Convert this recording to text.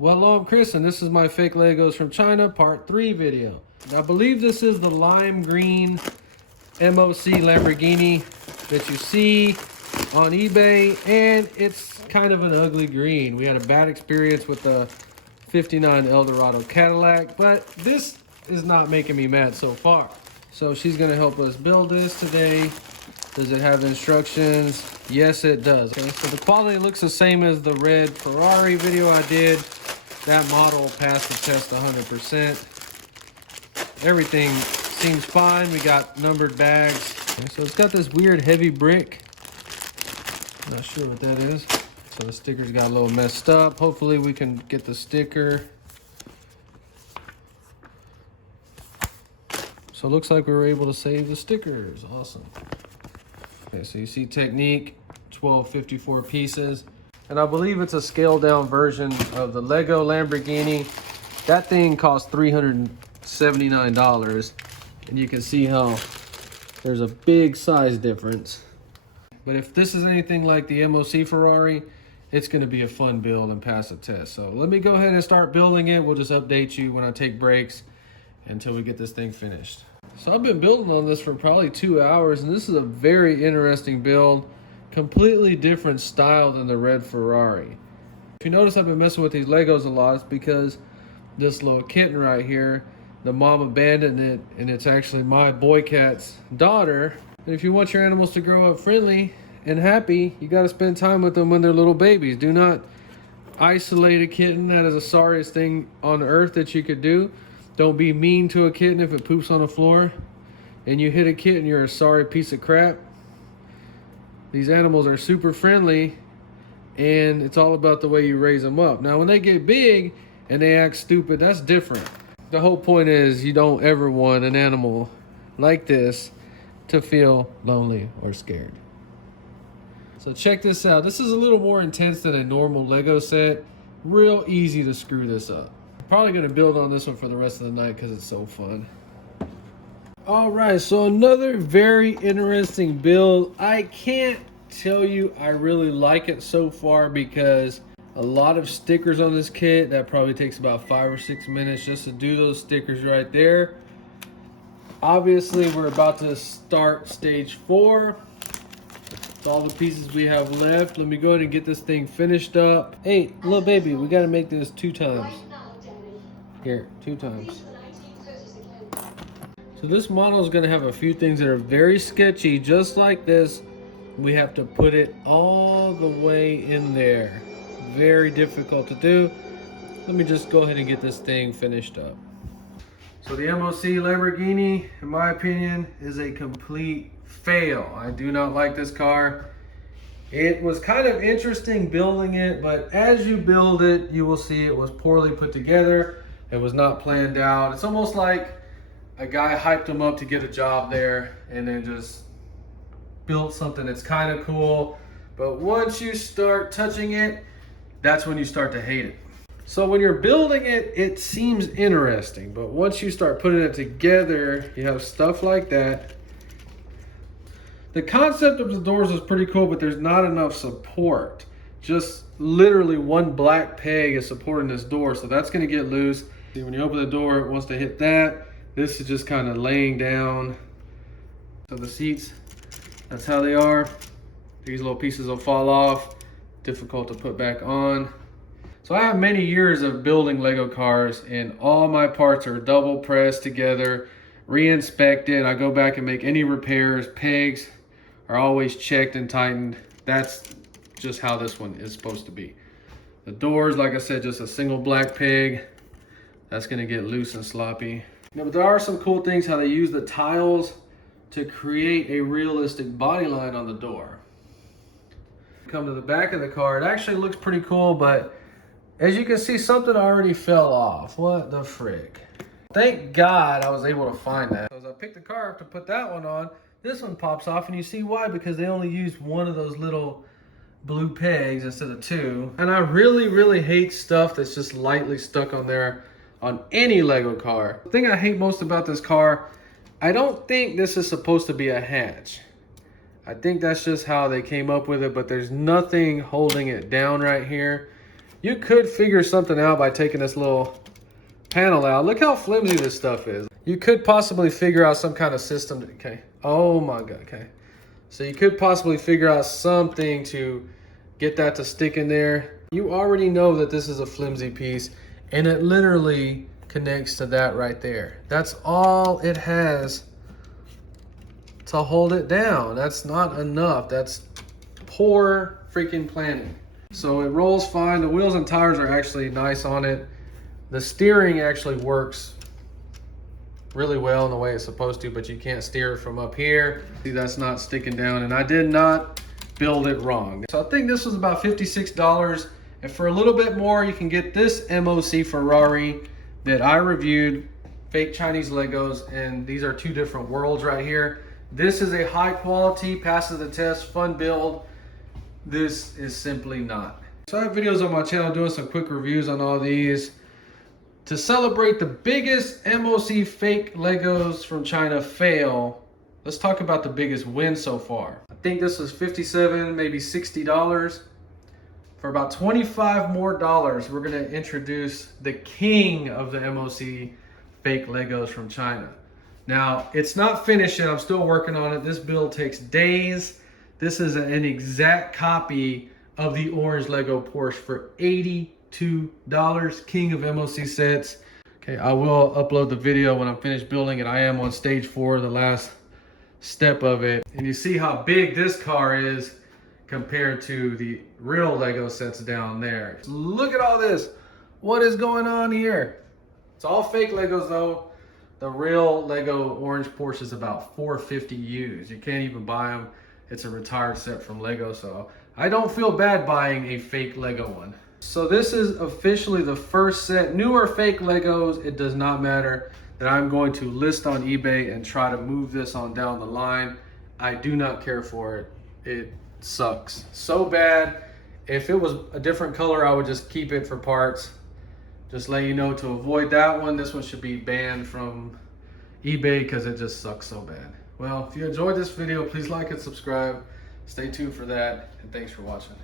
Well, hello, I'm Chris, and this is my fake Legos from China part 3 video. I believe this is the lime green MOC Lamborghini that you see on eBay, and it's kind of an ugly green. We had a bad experience with the 59 Eldorado Cadillac, but this is not making me mad so far. So she's gonna help us build this today. Does it have instructions? Yes, it does. Okay, so the quality looks the same as the red Ferrari video I did. That model passed the test 100%. Everything seems fine. We got numbered bags. Okay, so it's got this weird heavy brick. Not sure what that is. So the sticker's got a little messed up. Hopefully we can get the sticker. So it looks like we were able to save the stickers. Awesome. Okay, so you see Technique, 1254 pieces. And I believe it's a scaled down version of the Lego Lamborghini. That thing cost $379. And you can see how there's a big size difference. But if this is anything like the MOC Ferrari, it's gonna be a fun build and pass the test. So let me go ahead and start building it. We'll just update you when I take breaks until we get this thing finished. So I've been building on this for probably 2 hours, and this is a very interesting build. Completely different style than the red Ferrari. If you notice I've been messing with these Legos a lot, it's because this little kitten right here, the mom abandoned it, and it's actually my boy cat's daughter. And if you want your animals to grow up friendly and happy, you got to spend time with them when they're little babies. Do not isolate a kitten. That is the sorriest thing on earth that you could do. Don't be mean to a kitten if it poops on the floor and you hit a kitten, you're a sorry piece of crap. These animals are super friendly, and it's all about the way you raise them up. Now, when they get big and they act stupid, that's different. The whole point is you don't ever want an animal like this to feel lonely or scared. So check this out. This is a little more intense than a normal Lego set. Real easy to screw this up. Probably gonna build on this one for the rest of the night because it's so fun. All right, so another very interesting build. I can't tell you I really like it so far because a lot of stickers on this kit. That probably takes about 5 or 6 minutes just to do those stickers right there. Obviously, we're about to start stage 4. That's all the pieces we have left. Let me go ahead and get this thing finished up. Hey, little baby, we gotta make this 2 times. Here, 2 times. So this model is going to have a few things that are very sketchy, just like this. We have to put it all the way in there. Very difficult to do. Let me just go ahead and get this thing finished up. So the MOC Lamborghini, in my opinion, is a complete fail. I do not like this car. It was kind of interesting building it, but as you build it, you will see it was poorly put together. It was not planned out. It's almost like a guy hyped him up to get a job there and then just built something that's kind of cool. But once you start touching it, that's when you start to hate it. So when you're building it, it seems interesting. But once you start putting it together, you have stuff like that. The concept of the doors is pretty cool, but there's not enough support. Just literally one black peg is supporting this door, so that's gonna get loose. See, when you open the door, it wants to hit that. This is just kind of laying down. So the seats, that's how they are. These little pieces will fall off. Difficult to put back on. So I have many years of building Lego cars, and all my parts are double pressed together, re-inspected. I go back and make any repairs. Pegs are always checked and tightened. That's just how this one is supposed to be. The doors, like I said, just a single black peg. That's gonna get loose and sloppy. But there are some cool things how they use the tiles to create a realistic body line on the door. Come to the back of the car, it actually looks pretty cool, but as you can see, something already fell off. What the frick? Thank God I was able to find that. So as I picked the car up to put that one on, this one pops off, and you see why, because they only used one of those little blue pegs instead of 2. And I really hate stuff that's just lightly stuck on there on any Lego car. The thing I hate most about this car, I don't think this is supposed to be a hatch. I think that's just how they came up with it, but there's nothing holding it down right here. You could figure something out by taking this little panel out. Look how flimsy this stuff is. You could possibly figure out some kind of system. Okay. Oh my God. Okay. So you could possibly figure out something to get that to stick in there. You already know that this is a flimsy piece, and it literally connects to that right there. That's all it has to hold it down. That's not enough. That's poor freaking planning. So it rolls fine. The wheels and tires are actually nice on it. The steering actually works really well in the way it's supposed to, but you can't steer it from up here. See, that's not sticking down, and I did not build it wrong. So I think this was about $56, and for a little bit more, you can get this MOC Ferrari that I reviewed, fake Chinese Legos, and these are two different worlds right here. This is a high quality, passes the test, fun build. This is simply not. So I have videos on my channel doing some quick reviews on all these. To celebrate the biggest MOC fake Legos from China fail, let's talk about the biggest win so far. I think this was $57, maybe $60. For about $25 more, we're gonna introduce the king of the MOC fake Legos from China. Now, it's not finished yet, I'm still working on it. This build takes days. This is an exact copy of the orange Lego Porsche for $82, king of MOC sets. Okay, I will upload the video when I'm finished building it. I am on stage 4, the last step of it. And you see how big this car is compared to the real Lego sets down there. Look at all this. What is going on here? It's all fake Legos though. The real Lego orange Porsche is about $450 used. You can't even buy them. It's a retired set from Lego, so I don't feel bad buying a fake Lego one. So this is officially the first set, new or fake Legos, it does not matter, that I'm going to list on eBay and try to move this on down the line. I do not care for it. It sucks so bad. If it was a different color, I would just keep it for parts. Just let you know, to avoid that one, this one should be banned from eBay because it just sucks so bad. Well, if you enjoyed this video, please like and subscribe. Stay tuned for that, and thanks for watching.